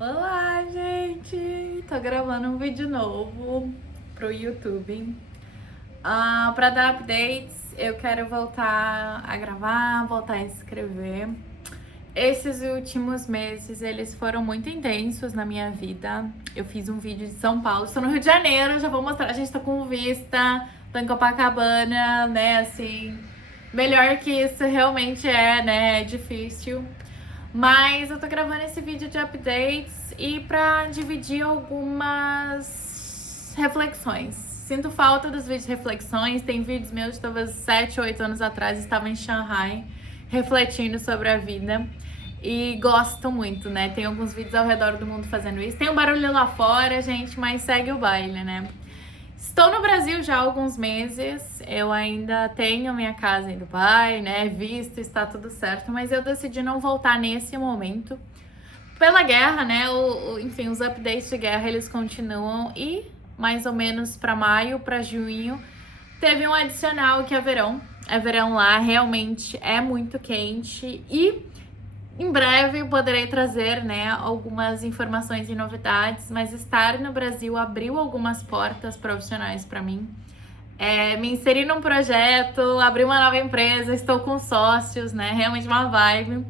Olá, gente! Tô gravando um vídeo novo pro YouTube. Pra dar updates, eu quero voltar a gravar, voltar a escrever. Esses últimos meses, eles foram muito intensos na minha vida. Eu fiz um vídeo de São Paulo, estou no Rio de Janeiro, já vou mostrar. A gente tá com vista, tô em Copacabana, né, assim... Melhor que isso realmente é, né, é difícil. Mas eu tô gravando esse vídeo de updates e pra dividir algumas reflexões. Sinto falta dos vídeos de reflexões. Tem vídeos meus de talvez 7 ou 8 anos atrás, estava em Shanghai refletindo sobre a vida. E gosto muito, né? Tem alguns vídeos ao redor do mundo fazendo isso. Tem um barulho lá fora, gente, mas segue o baile, né? Estou no Brasil já há alguns meses, eu ainda tenho minha casa em Dubai, né, visto, está tudo certo, mas eu decidi não voltar nesse momento. Pela guerra, né, enfim, os updates de guerra, eles continuam e mais ou menos para maio, para junho, teve um adicional que é verão. É verão lá, realmente é muito quente e em breve eu poderei trazer, né, algumas informações e novidades, mas estar no Brasil abriu algumas portas profissionais para mim. Me inseri num projeto, abri uma nova empresa, estou com sócios, né, realmente uma vibe.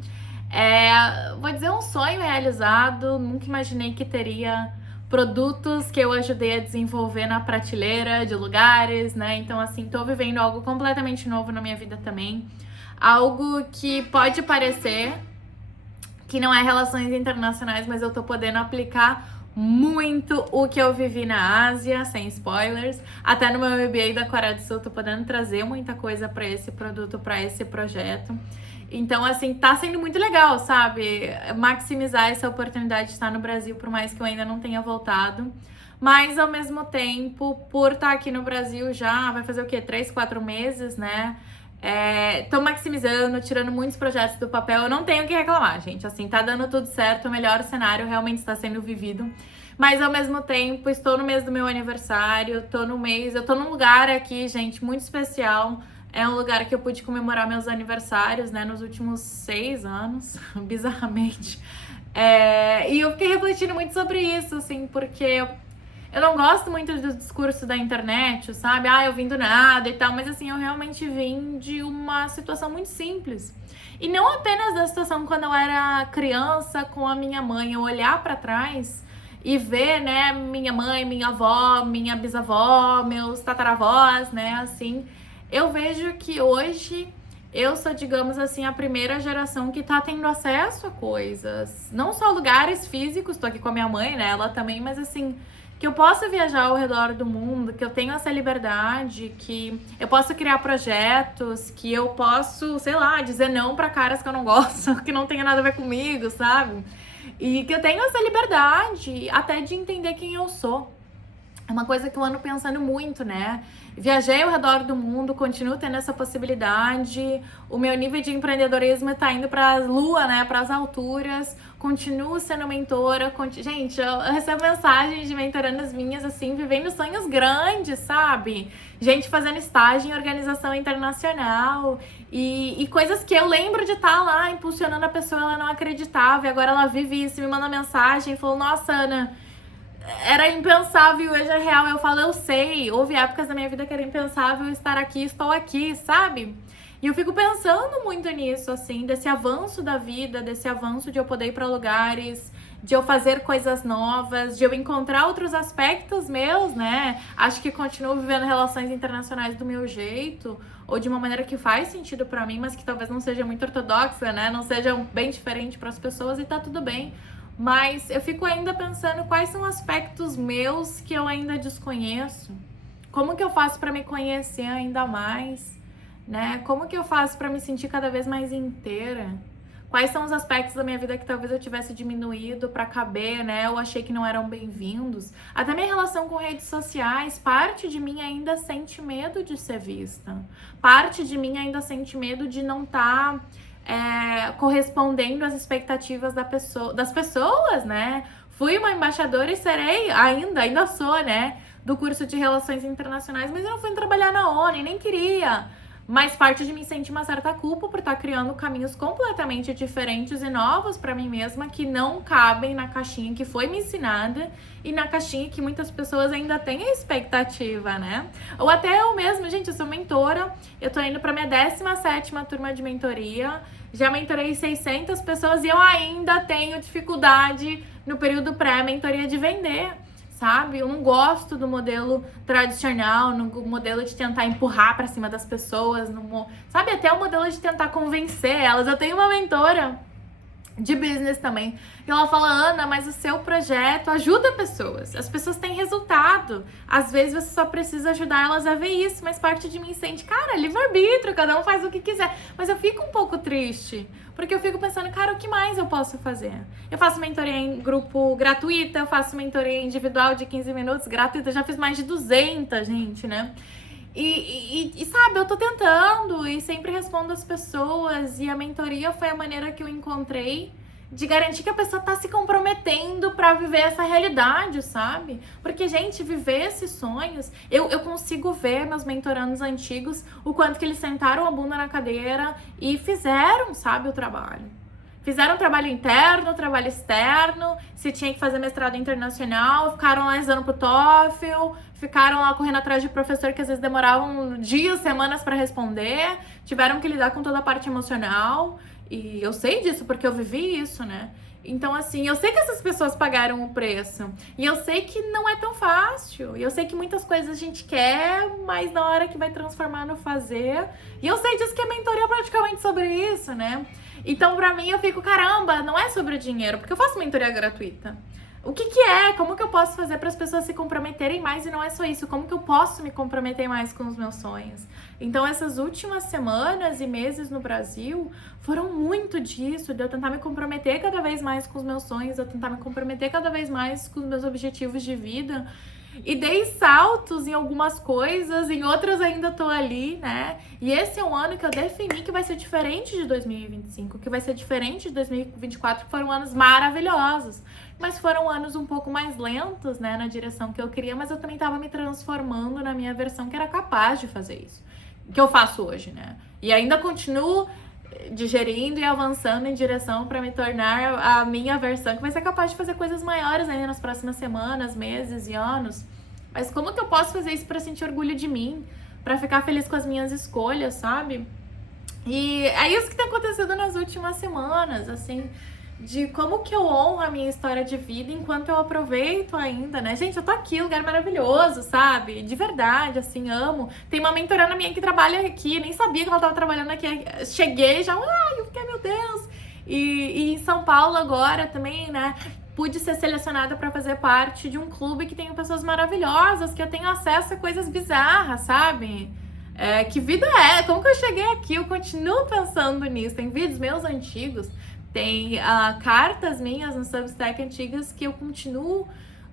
Vou dizer um sonho realizado, nunca imaginei que teria produtos que eu ajudei a desenvolver na prateleira de lugares, né, então assim, tô vivendo algo completamente novo na minha vida também. Algo que pode parecer que não é relações internacionais, mas eu tô podendo aplicar muito o que eu vivi na Ásia, sem spoilers. Até no meu MBA da Coreia do Sul, tô podendo trazer muita coisa para esse produto, para esse projeto. Então, assim, tá sendo muito legal, sabe? Maximizar essa oportunidade de estar no Brasil, por mais que eu ainda não tenha voltado. Mas, ao mesmo tempo, por estar aqui no Brasil já, vai fazer o quê? 3, 4 meses, né? Tô maximizando, tirando muitos projetos do papel. Eu não tenho o que reclamar, gente. Assim, tá dando tudo certo. O melhor cenário realmente está sendo vivido. Mas ao mesmo tempo, estou no mês do meu aniversário. Eu tô num lugar aqui, gente, muito especial. É um lugar que eu pude comemorar meus aniversários, né, nos últimos 6 anos, bizarramente. E eu fiquei refletindo muito sobre isso, assim, porque eu não gosto muito do discurso da internet, sabe? Eu vim do nada e tal, mas assim, eu realmente vim de uma situação muito simples. E não apenas da situação quando eu era criança com a minha mãe, eu olhar para trás e ver, né, minha mãe, minha avó, minha bisavó, meus tataravós, né, assim, eu vejo que hoje eu sou, digamos assim, a primeira geração que tá tendo acesso a coisas, não só lugares físicos, tô aqui com a minha mãe, né, ela também, mas assim, que eu possa viajar ao redor do mundo, que eu tenho essa liberdade, que eu posso criar projetos, que eu posso, sei lá, dizer não para caras que eu não gosto, que não tenha nada a ver comigo, sabe? E que eu tenho essa liberdade até de entender quem eu sou. É uma coisa que eu ando pensando muito, né? Viajei ao redor do mundo, continuo tendo essa possibilidade. O meu nível de empreendedorismo tá indo pra lua, né? Pras alturas. Continuo sendo mentora. Gente, eu recebo mensagens de mentorandas minhas, assim, vivendo sonhos grandes, sabe? Gente fazendo estágio em organização internacional. E coisas que eu lembro de estar lá impulsionando a pessoa, ela não acreditava. E agora ela vive isso, me manda mensagem e falou: Nossa, Ana, era impensável, hoje é real. Eu falo, eu sei. Houve épocas da minha vida que era impensável estar aqui, estou aqui, sabe? E eu fico pensando muito nisso, assim, desse avanço da vida, desse avanço de eu poder ir para lugares, de eu fazer coisas novas, de eu encontrar outros aspectos meus, né? Acho que continuo vivendo relações internacionais do meu jeito, ou de uma maneira que faz sentido para mim, mas que talvez não seja muito ortodoxa, né? Não seja bem diferente para as pessoas e tá tudo bem. Mas eu fico ainda pensando quais são aspectos meus que eu ainda desconheço. Como que eu faço para me conhecer ainda mais, né? Como que eu faço para me sentir cada vez mais inteira? Quais são os aspectos da minha vida que talvez eu tivesse diminuído para caber, né? Eu achei que não eram bem-vindos. Até minha relação com redes sociais, parte de mim ainda sente medo de ser vista. Parte de mim ainda sente medo de não estar correspondendo às expectativas das pessoas, né? Fui uma embaixadora e serei ainda sou, né? Do curso de Relações Internacionais, mas eu não fui trabalhar na ONU, nem queria. Mas parte de mim sente uma certa culpa por estar criando caminhos completamente diferentes e novos pra mim mesma, que não cabem na caixinha que foi me ensinada e na caixinha que muitas pessoas ainda têm a expectativa, né? Ou até eu mesma, gente, eu sou mentora, eu tô indo pra minha 17ª turma de mentoria, já mentorei 600 pessoas e eu ainda tenho dificuldade no período pré-mentoria de vender. Sabe? Eu não gosto do modelo tradicional, no modelo de tentar empurrar pra cima das pessoas, sabe? Até o modelo de tentar convencer elas. Eu tenho uma mentora de business também, e ela fala: Ana, mas o seu projeto ajuda pessoas, as pessoas têm resultado, às vezes você só precisa ajudar elas a ver isso, mas parte de mim sente, cara, livre-arbítrio, cada um faz o que quiser, mas eu fico um pouco triste, porque eu fico pensando, cara, o que mais eu posso fazer? Eu faço mentoria em grupo gratuita, eu faço mentoria individual de 15 minutos gratuita, eu já fiz mais de 200, gente, né? E sabe, eu tô tentando e sempre respondo as pessoas, e a mentoria foi a maneira que eu encontrei de garantir que a pessoa tá se comprometendo pra viver essa realidade, sabe? Porque, gente, viver esses sonhos, eu consigo ver meus mentorandos antigos, o quanto que eles sentaram a bunda na cadeira e fizeram, sabe, o trabalho. Fizeram trabalho interno, trabalho externo, se tinha que fazer mestrado internacional, ficaram lá estudando pro TOEFL, ficaram lá correndo atrás de professor que às vezes demoravam dias, semanas para responder, tiveram que lidar com toda a parte emocional, e eu sei disso porque eu vivi isso, né? Então, assim, eu sei que essas pessoas pagaram o preço, e eu sei que não é tão fácil, e eu sei que muitas coisas a gente quer, mas na hora que vai transformar no fazer, e eu sei disso que a mentoria é praticamente sobre isso, né? Então, pra mim, eu fico, caramba, não é sobre o dinheiro, porque eu faço mentoria gratuita. O que que é? Como que eu posso fazer para as pessoas se comprometerem mais? E não é só isso, como que eu posso me comprometer mais com os meus sonhos? Então, essas últimas semanas e meses no Brasil foram muito disso, de eu tentar me comprometer cada vez mais com os meus sonhos, de eu tentar me comprometer cada vez mais com os meus objetivos de vida. E dei saltos em algumas coisas, em outras ainda tô ali, né? E esse é um ano que eu defini que vai ser diferente de 2025, que vai ser diferente de 2024, que foram anos maravilhosos. Mas foram anos um pouco mais lentos, né, na direção que eu queria, mas eu também tava me transformando na minha versão que era capaz de fazer isso. Que eu faço hoje, né? E ainda continuo digerindo e avançando em direção para me tornar a minha versão, que vai ser capaz de fazer coisas maiores ainda nas próximas semanas, meses e anos. Mas como que eu posso fazer isso para sentir orgulho de mim? Para ficar feliz com as minhas escolhas, sabe? E é isso que tá acontecendo nas últimas semanas, assim, de como que eu honro a minha história de vida enquanto eu aproveito ainda, né? Gente, eu tô aqui, lugar maravilhoso, sabe? De verdade, assim, amo. Tem uma mentoranda minha que trabalha aqui, nem sabia que ela tava trabalhando aqui. Cheguei já, eu fiquei, meu Deus! E em São Paulo agora também, né? Pude ser selecionada para fazer parte de um clube que tem pessoas maravilhosas, que eu tenho acesso a coisas bizarras, sabe? Que vida é? Como que eu cheguei aqui? Eu continuo pensando nisso. Tem vídeos meus antigos, tem cartas minhas no Substack antigas que eu continuo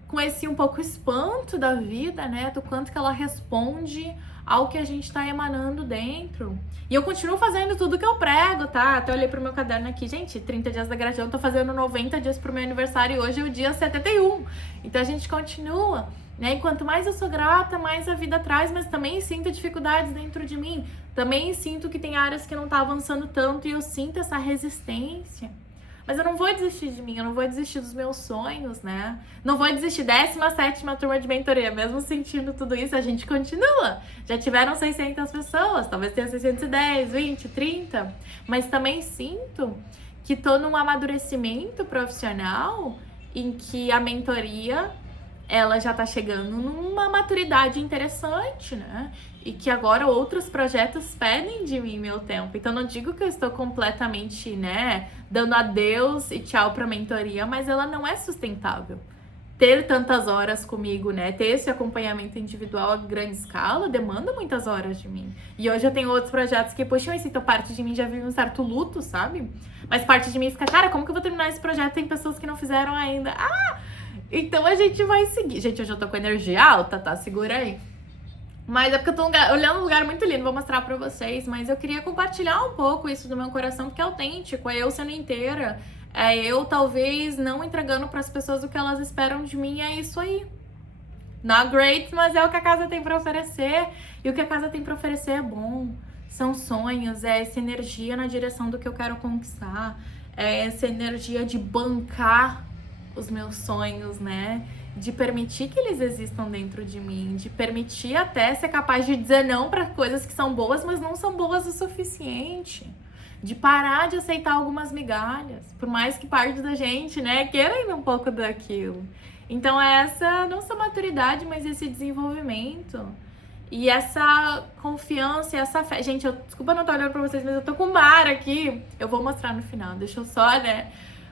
com esse um pouco espanto da vida, né? Do quanto que ela responde ao que a gente tá emanando dentro. E eu continuo fazendo tudo que eu prego, tá? Até olhei pro meu caderno aqui, gente, 30 dias da gratidão, tô fazendo 90 dias pro meu aniversário e hoje é o dia 71. Então a gente continua, né? E quanto mais eu sou grata, mais a vida traz, mas também sinto dificuldades dentro de mim. Também sinto que tem áreas que não tá avançando tanto e eu sinto essa resistência. Mas eu não vou desistir de mim, eu não vou desistir dos meus sonhos, né? Não vou desistir. 17ª turma de mentoria, mesmo sentindo tudo isso, a gente continua. Já tiveram 600 pessoas, talvez tenha 610, 20, 30. Mas também sinto que tô num amadurecimento profissional em que a mentoria, ela já tá chegando numa maturidade interessante, né? E que agora outros projetos pedem de mim meu tempo. Então, não digo que eu estou completamente, né, dando adeus e tchau pra mentoria, mas ela não é sustentável. Ter tantas horas comigo, né, ter esse acompanhamento individual a grande escala, demanda muitas horas de mim. E hoje eu tenho outros projetos que puxam isso, então parte de mim já vive um certo luto, sabe? Mas parte de mim fica, cara, como que eu vou terminar esse projeto? Tem pessoas que não fizeram ainda. Então a gente vai seguir. Gente, hoje eu tô com energia alta, tá? Segura aí. Mas é porque eu tô olhando um lugar muito lindo, vou mostrar pra vocês. Mas eu queria compartilhar um pouco isso do meu coração, porque é autêntico, é eu sendo inteira. É eu talvez não entregando pras pessoas o que elas esperam de mim, é isso aí. Not great, mas é o que a casa tem pra oferecer. E o que a casa tem pra oferecer é bom, São sonhos, é essa energia na direção do que eu quero conquistar, é essa energia de bancar os meus sonhos, né? De permitir que eles existam dentro de mim, de permitir até ser capaz de dizer não para coisas que são boas, mas não são boas o suficiente. De parar de aceitar algumas migalhas, por mais que parte da gente, né, queira ainda um pouco daquilo. Então é essa, não só maturidade, mas esse desenvolvimento. E essa confiança e essa fé. Gente, desculpa não estar olhando pra vocês, mas eu tô com o mar aqui. Eu vou mostrar no final, deixa eu só, né?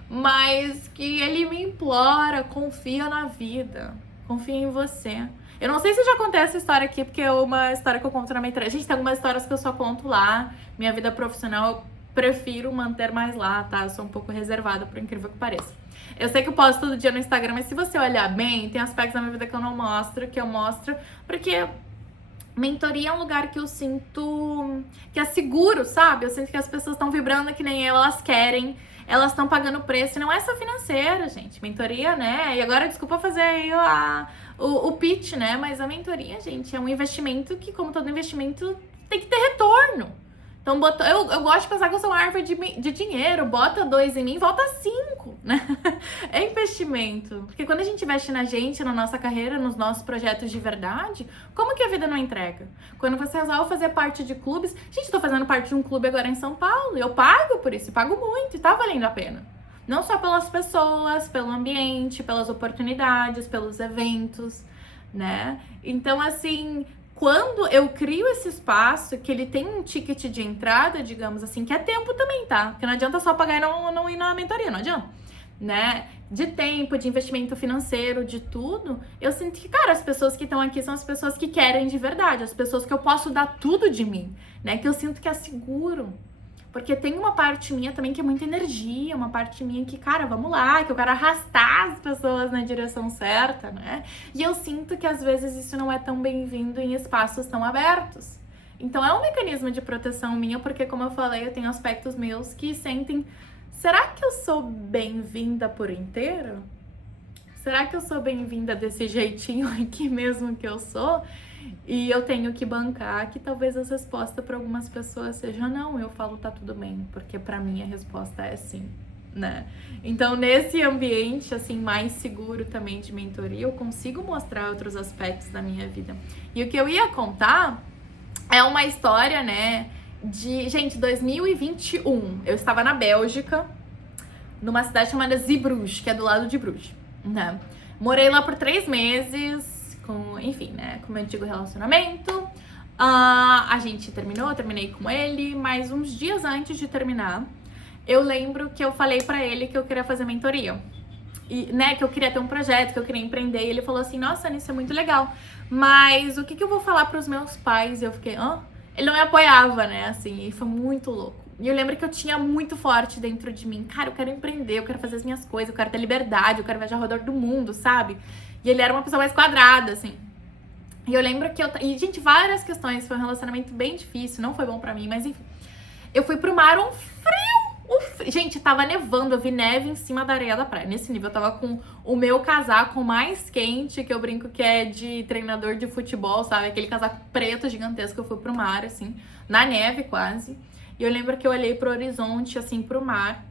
Mas que ele me implora, confia na vida. Confia em você. Eu não sei se eu já contei essa história aqui, porque é uma história que eu conto na minha entrevista. Gente, tem algumas histórias que eu só conto lá. Minha vida profissional, eu prefiro manter mais lá, tá? Eu sou um pouco reservada, por incrível que pareça. Eu sei que eu posto todo dia no Instagram, mas se você olhar bem, tem aspectos da minha vida que eu não mostro, que eu mostro, porque mentoria é um lugar que eu sinto que é seguro, sabe? Eu sinto que as pessoas estão vibrando que nem eu, elas querem, elas estão pagando preço, e não é só financeiro, gente. Mentoria, né? E agora, desculpa fazer aí o pitch, né? Mas a mentoria, gente, é um investimento que, como todo investimento, tem que ter retorno. Então, eu gosto de pensar que eu sou uma árvore de dinheiro. Bota 2 em mim, volta 5, né? É investimento. Porque quando a gente investe na gente, na nossa carreira, nos nossos projetos de verdade, como que a vida não entrega? Quando você resolve fazer parte de clubes... Gente, tô fazendo parte de um clube agora em São Paulo. Eu pago por isso, pago muito. E tá valendo a pena. Não só pelas pessoas, pelo ambiente, pelas oportunidades, pelos eventos, né? Então, assim... Quando eu crio esse espaço, que ele tem um ticket de entrada, digamos assim, que é tempo também, tá? Porque não adianta só pagar e não ir na mentoria, não adianta, né? De tempo, de investimento financeiro, de tudo, eu sinto que, cara, as pessoas que estão aqui são as pessoas que querem de verdade, as pessoas que eu posso dar tudo de mim, né? Que eu sinto que é seguro. Porque tem uma parte minha também que é muita energia, uma parte minha que, cara, vamos lá, que eu quero arrastar as pessoas na direção certa, né? E eu sinto que às vezes isso não é tão bem-vindo em espaços tão abertos. Então é um mecanismo de proteção minha, porque como eu falei, eu tenho aspectos meus que sentem, será que eu sou bem-vinda por inteiro? Será que eu sou bem-vinda desse jeitinho aqui mesmo que eu sou? E eu tenho que bancar que talvez a resposta para algumas pessoas seja não. Eu falo tá tudo bem, porque para mim a resposta é sim, né? Então nesse ambiente assim mais seguro também de mentoria, eu consigo mostrar outros aspectos da minha vida. E o que eu ia contar é uma história, né, de, gente, 2021. Eu estava na Bélgica, numa cidade chamada Zeebrugge, que é do lado de Bruges, né? Morei lá por 3 meses. Enfim, né, com o meu antigo relacionamento, a gente terminou, eu terminei com ele, mas uns dias antes de terminar, eu lembro que eu falei pra ele que eu queria fazer mentoria, e, né, que eu queria ter um projeto, que eu queria empreender, e ele falou assim, nossa, Anis, isso é muito legal, mas o que eu vou falar pros meus pais? E eu fiquei, hã? Ele não me apoiava, né, assim, e foi muito louco. E eu lembro que eu tinha muito forte dentro de mim, cara, eu quero empreender, eu quero fazer as minhas coisas, eu quero ter liberdade, eu quero viajar ao redor do mundo, sabe? E ele era uma pessoa mais quadrada, assim. E eu lembro que e, gente, várias questões, foi um relacionamento bem difícil, não foi bom pra mim, mas enfim. Eu fui pro mar, um frio. Gente, tava nevando, eu vi neve em cima da areia da praia. Nesse nível, eu tava com o meu casaco mais quente, que eu brinco que é de treinador de futebol, sabe? Aquele casaco preto gigantesco, eu fui pro mar, assim, na neve quase. E eu lembro que eu olhei pro horizonte, assim, pro mar.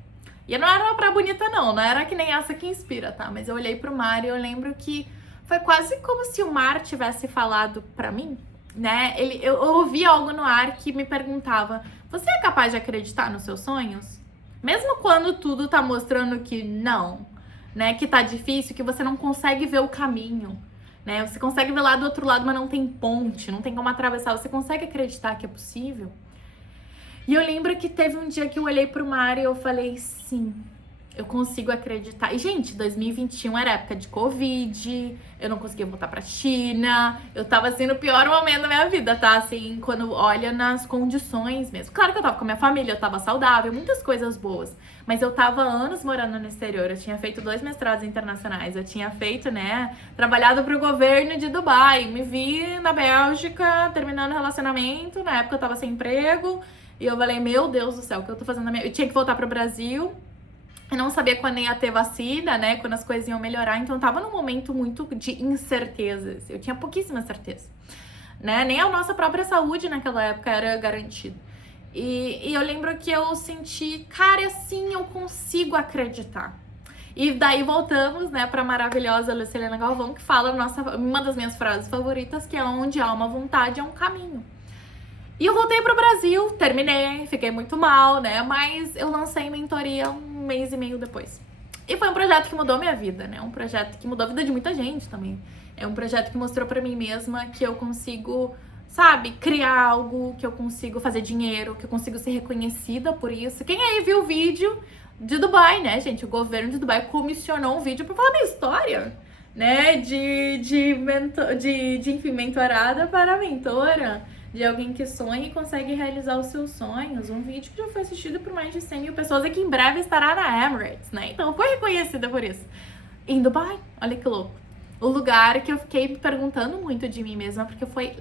E não era uma praia bonita, não era que nem essa que inspira, tá? Mas eu olhei pro mar e eu lembro que foi quase como se o mar tivesse falado pra mim, né? Eu ouvi algo no ar que me perguntava, você é capaz de acreditar nos seus sonhos? Mesmo quando tudo tá mostrando que não, né? Que tá difícil, que você não consegue ver o caminho, né? Você consegue ver lá do outro lado, mas não tem ponte, não tem como atravessar. Você consegue acreditar que é possível? E eu lembro que teve um dia que eu olhei pro mar e eu falei, sim, eu consigo acreditar. E, gente, 2021 era época de Covid, eu não conseguia voltar pra China, eu tava, assim, no pior momento da minha vida, tá? Assim, quando olha nas condições mesmo. Claro que eu tava com a minha família, eu tava saudável, muitas coisas boas. Mas eu tava anos morando no exterior, eu tinha feito 2 mestrados internacionais, eu tinha feito, né, trabalhado pro governo de Dubai, me vi na Bélgica, terminando o relacionamento, na época eu tava sem emprego, e eu falei, meu Deus do céu, o que eu tô fazendo na minha... Eu tinha que voltar pro Brasil, eu não sabia quando ia ter vacina, né, quando as coisas iam melhorar, então eu tava num momento muito de incertezas, eu tinha pouquíssima certeza, né? Nem a nossa própria saúde naquela época era garantida. E eu lembro que eu senti, cara, assim eu consigo acreditar. E daí voltamos, né, pra maravilhosa Lucilena Galvão, que fala uma das minhas frases favoritas, que é: onde há uma vontade, há um caminho. E eu voltei pro Brasil, terminei, fiquei muito mal, né, mas eu lancei mentoria 1 mês e meio depois. E foi um projeto que mudou minha vida, né, um projeto que mudou a vida de muita gente também. É um projeto que mostrou pra mim mesma que eu consigo, sabe, criar algo, que eu consigo fazer dinheiro, que eu consigo ser reconhecida por isso. Quem aí viu o vídeo de Dubai, né, gente? O governo de Dubai comissionou um vídeo pra falar minha história, né? Enfim, mentorada para mentora, de alguém que sonha e consegue realizar os seus sonhos. Um vídeo que já foi assistido por mais de 100 mil pessoas e que em breve estará na Emirates, né? Então foi reconhecida por isso. Em Dubai, olha que louco. O lugar que eu fiquei me perguntando muito de mim mesma, porque foi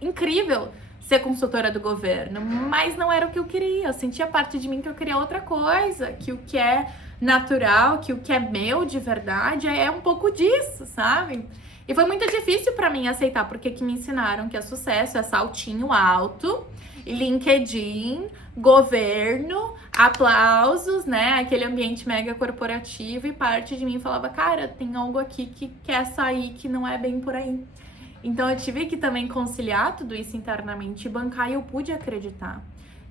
incrível ser consultora do governo, mas não era o que eu queria. Eu sentia parte de mim que eu queria outra coisa, que o que é natural, que o que é meu de verdade é um pouco disso, sabe? E foi muito difícil pra mim aceitar, porque que me ensinaram que é sucesso, é saltinho alto, LinkedIn, governo, aplausos, né? Aquele ambiente mega corporativo, e parte de mim falava, cara, tem algo aqui que quer sair, que não é bem por aí. Então eu tive que também conciliar tudo isso internamente e bancar, e eu pude acreditar.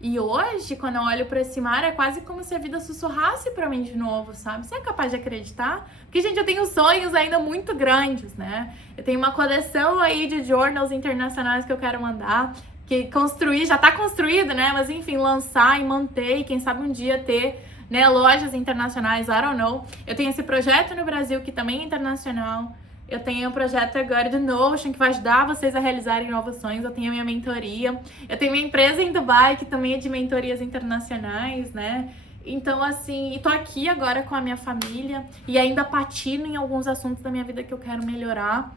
E hoje, quando eu olho pra esse mar, é quase como se a vida sussurrasse pra mim de novo, sabe? Você é capaz de acreditar? Porque, gente, eu tenho sonhos ainda muito grandes, né? Eu tenho uma coleção aí de journals internacionais que eu quero mandar, que construir, já tá construído, né? Mas, enfim, lançar e manter, e quem sabe um dia ter, né, lojas internacionais, I don't know. Eu tenho esse projeto no Brasil que também é internacional. Eu tenho um projeto agora do Notion, que vai ajudar vocês a realizarem novos sonhos. Eu tenho a minha mentoria. Eu tenho minha empresa em Dubai, que também é de mentorias internacionais, né? Então, assim, e tô aqui agora com a minha família e ainda patino em alguns assuntos da minha vida que eu quero melhorar.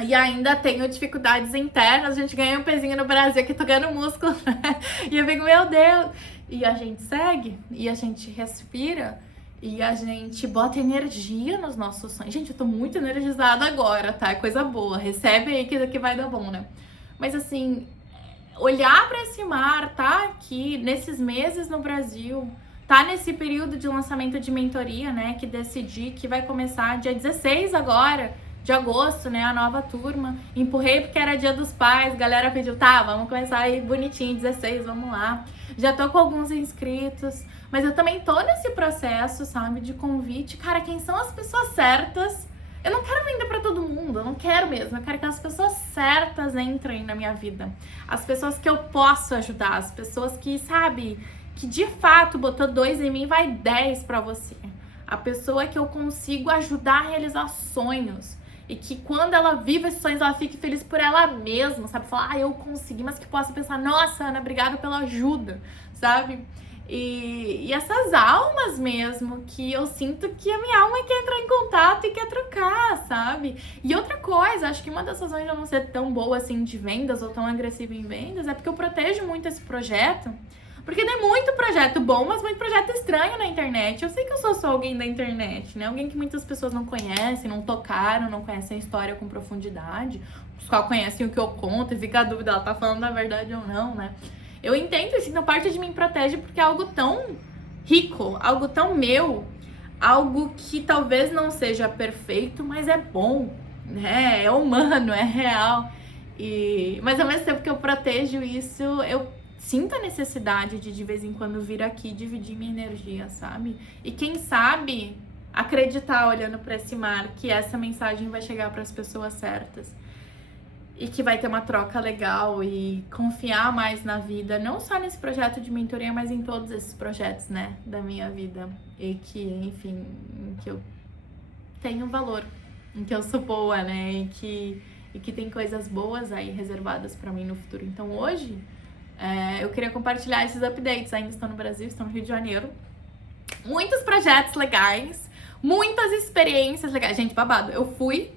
E ainda tenho dificuldades internas. A gente ganha um pezinho no Brasil, aqui tô ganhando músculo, né? E eu fico, meu Deus! E a gente segue, e a gente respira. E a gente bota energia nos nossos sonhos. Gente, eu tô muito energizada agora, tá? É coisa boa. Recebe aí que vai dar bom, né? Mas assim, olhar pra esse mar, tá aqui nesses meses no Brasil, tá nesse período de lançamento de mentoria, né? Que decidi que vai começar dia 16 agora, de agosto, né? A nova turma. Empurrei porque era dia dos pais. A galera pediu, tá, vamos começar aí bonitinho, 16, vamos lá. Já tô com alguns inscritos. Mas eu também tô nesse processo, sabe, de convite. Cara, quem são as pessoas certas? Eu não quero vender pra todo mundo, eu não quero mesmo. Eu quero que as pessoas certas entrem na minha vida. As pessoas que eu posso ajudar, as pessoas que, sabe, que de fato botou 2 em mim e vai 10 pra você. A pessoa que eu consigo ajudar a realizar sonhos. E que quando ela vive esses sonhos, ela fique feliz por ela mesma, sabe? Falar, eu consegui, mas que possa pensar, nossa, Ana, obrigada pela ajuda, sabe? E essas almas mesmo, que eu sinto que a minha alma quer entrar em contato e quer trocar, sabe? E outra coisa, acho que uma das razões de eu não ser tão boa assim de vendas ou tão agressiva em vendas é porque eu protejo muito esse projeto. Porque tem muito projeto bom, mas muito projeto estranho na internet. Eu sei que eu sou só alguém da internet, né? Alguém que muitas pessoas não conhecem, não tocaram, não conhecem a história com profundidade. Só conhecem o que eu conto e fica a dúvida, ela tá falando a verdade ou não, né? Eu entendo isso, então parte de mim protege porque é algo tão rico, algo tão meu, algo que talvez não seja perfeito, mas é bom, né? É humano, é real. Mas ao mesmo tempo que eu protejo isso, eu sinto a necessidade de vez em quando vir aqui dividir minha energia, sabe? E quem sabe acreditar olhando para esse mar que essa mensagem vai chegar para as pessoas certas. E que vai ter uma troca legal e confiar mais na vida, não só nesse projeto de mentoria, mas em todos esses projetos, né, da minha vida. E que, enfim, em que eu tenho valor, em que eu sou boa, né, e que tem coisas boas aí reservadas pra mim no futuro. Então hoje, eu queria compartilhar esses updates. Ainda estou no Brasil, estou no Rio de Janeiro. Muitos projetos legais, muitas experiências legais. Gente, babado, eu fui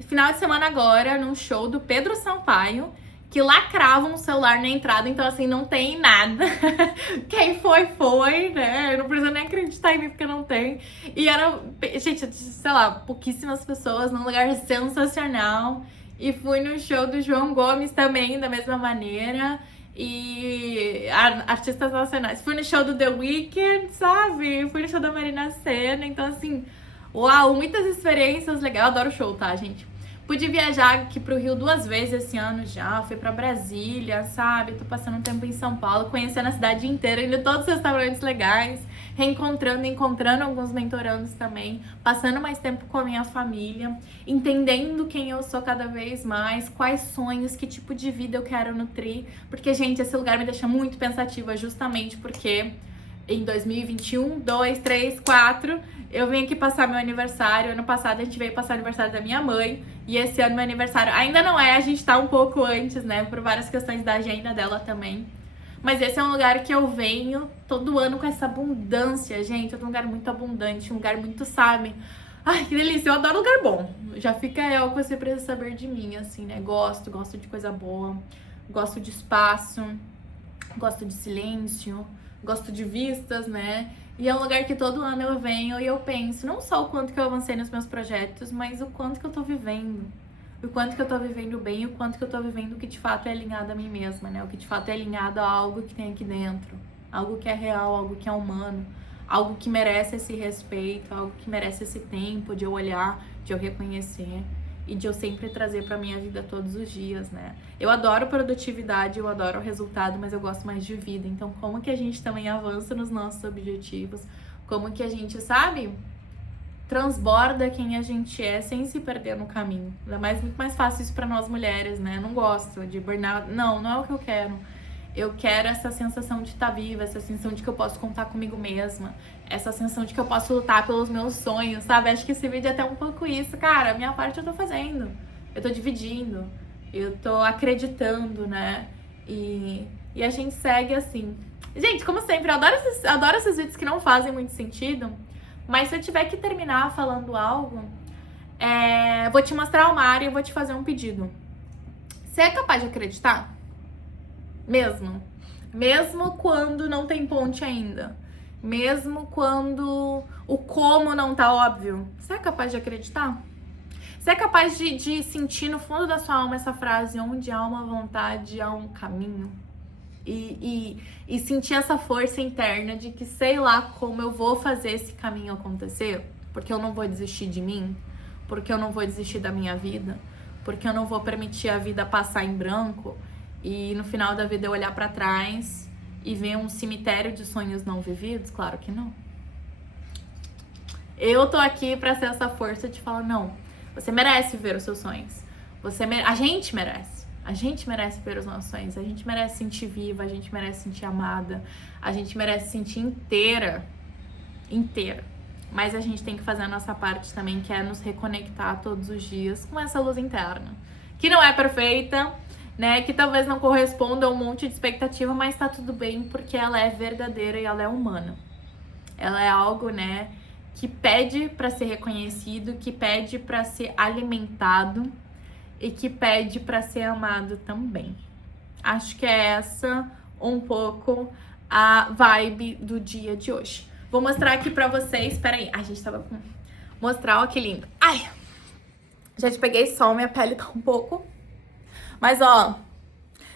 final de semana agora num show do Pedro Sampaio, que lacrava um celular na entrada, então assim, não tem nada. Quem foi, né? Eu não preciso nem acreditar em mim porque não tem. E era, gente, sei lá, pouquíssimas pessoas num lugar sensacional. E fui no show do João Gomes também, da mesma maneira. E artistas nacionais. Fui no show do The Weeknd, sabe? Fui no show da Marina Sena. Então, assim, uau, muitas experiências legais. Eu adoro show, tá, gente? Pude viajar aqui pro Rio 2 vezes esse ano já. Fui pra Brasília, sabe? Tô passando um tempo em São Paulo, conhecendo a cidade inteira, indo em todos os restaurantes legais, encontrando alguns mentorandos também, passando mais tempo com a minha família, entendendo quem eu sou cada vez mais, quais sonhos, que tipo de vida eu quero nutrir. Porque, gente, esse lugar me deixa muito pensativa, justamente porque em 2021, 2, 3, 4, eu vim aqui passar meu aniversário. Ano passado a gente veio passar o aniversário da minha mãe. E esse ano meu aniversário ainda não é, a gente tá um pouco antes, né? Por várias questões da agenda dela também. Mas esse é um lugar que eu venho todo ano com essa abundância, gente. É um lugar muito abundante, um lugar muito, sabe? Ai, que delícia, eu adoro lugar bom. Já fica o que você precisa saber de mim, assim, né? Gosto de coisa boa, gosto de espaço, gosto de silêncio, gosto de vistas, né? E é um lugar que todo ano eu venho e eu penso não só o quanto que eu avancei nos meus projetos, mas o quanto que eu tô vivendo. O quanto que eu tô vivendo bem, o quanto que eu tô vivendo que de fato é alinhado a mim mesma, né? O que de fato é alinhado a algo que tem aqui dentro. Algo que é real, algo que é humano. Algo que merece esse respeito, algo que merece esse tempo de eu olhar, de eu reconhecer e de eu sempre trazer pra minha vida todos os dias, né? Eu adoro produtividade, eu adoro o resultado, mas eu gosto mais de vida. Então, como que a gente também avança nos nossos objetivos? Como que a gente, sabe, transborda quem a gente é sem se perder no caminho? É muito mais fácil isso pra nós mulheres, né? Eu não gosto de burnout. Não é o que eu quero. Eu quero essa sensação de estar viva, essa sensação de que eu posso contar comigo mesma, essa sensação de que eu posso lutar pelos meus sonhos, sabe? Acho que esse vídeo é até um pouco isso, cara. A minha parte eu tô fazendo, eu tô dividindo, eu tô acreditando, né? E a gente segue assim. Gente, como sempre, eu adoro esses vídeos que não fazem muito sentido, mas se eu tiver que terminar falando algo, vou te mostrar uma área e vou te fazer um pedido. Você é capaz de acreditar? Mesmo quando não tem ponte ainda, mesmo quando o como não tá óbvio, você é capaz de acreditar? Você é capaz de sentir no fundo da sua alma essa frase: onde há uma vontade, há um caminho? E sentir essa força interna de que sei lá como eu vou fazer esse caminho acontecer, porque eu não vou desistir de mim, porque eu não vou desistir da minha vida, porque eu não vou permitir a vida passar em branco e no final da vida eu olhar pra trás e ver um cemitério de sonhos não vividos. Claro que não. Eu tô aqui pra ser essa força de falar: não, você merece ver os seus sonhos. A gente merece ver os nossos sonhos. A gente merece sentir viva, a gente merece sentir amada, a gente merece sentir inteira. Mas a gente tem que fazer a nossa parte também, que é nos reconectar todos os dias com essa luz interna, que não é perfeita, né, que talvez não corresponda a um monte de expectativa, mas tá tudo bem, porque ela é verdadeira e ela é humana. Ela é algo, né, que pede pra ser reconhecido, que pede pra ser alimentado e que pede pra ser amado também. Acho que é essa um pouco a vibe do dia de hoje. Vou mostrar aqui pra vocês, peraí, a gente tava com... Mostrar, ó que lindo. Ai, gente, peguei sol, minha pele tá um pouco... Mas, ó...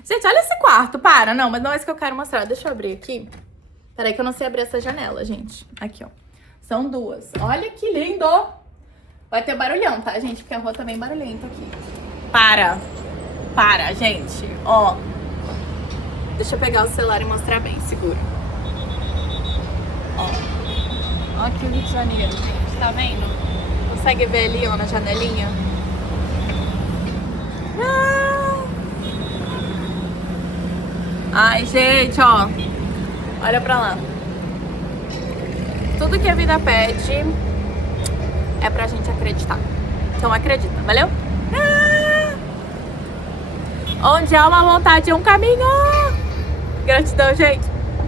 Gente, olha esse quarto, para. Não, mas não é isso que eu quero mostrar. Deixa eu abrir aqui. Peraí que eu não sei abrir essa janela, gente. Aqui, ó. São duas. Olha que lindo! Vai ter barulhão, tá, gente? Porque a rua tá bem barulhenta aqui. Para, gente. Ó. Deixa eu pegar o celular e mostrar bem. Segura. Ó. Ó aqui o Rio de Janeiro, gente. Tá vendo? Consegue ver ali, ó, na janelinha? Ai, gente, ó. Olha pra lá. Tudo que a vida pede é pra gente acreditar. Então acredita, valeu? Onde há uma vontade, um caminho. Gratidão, gente.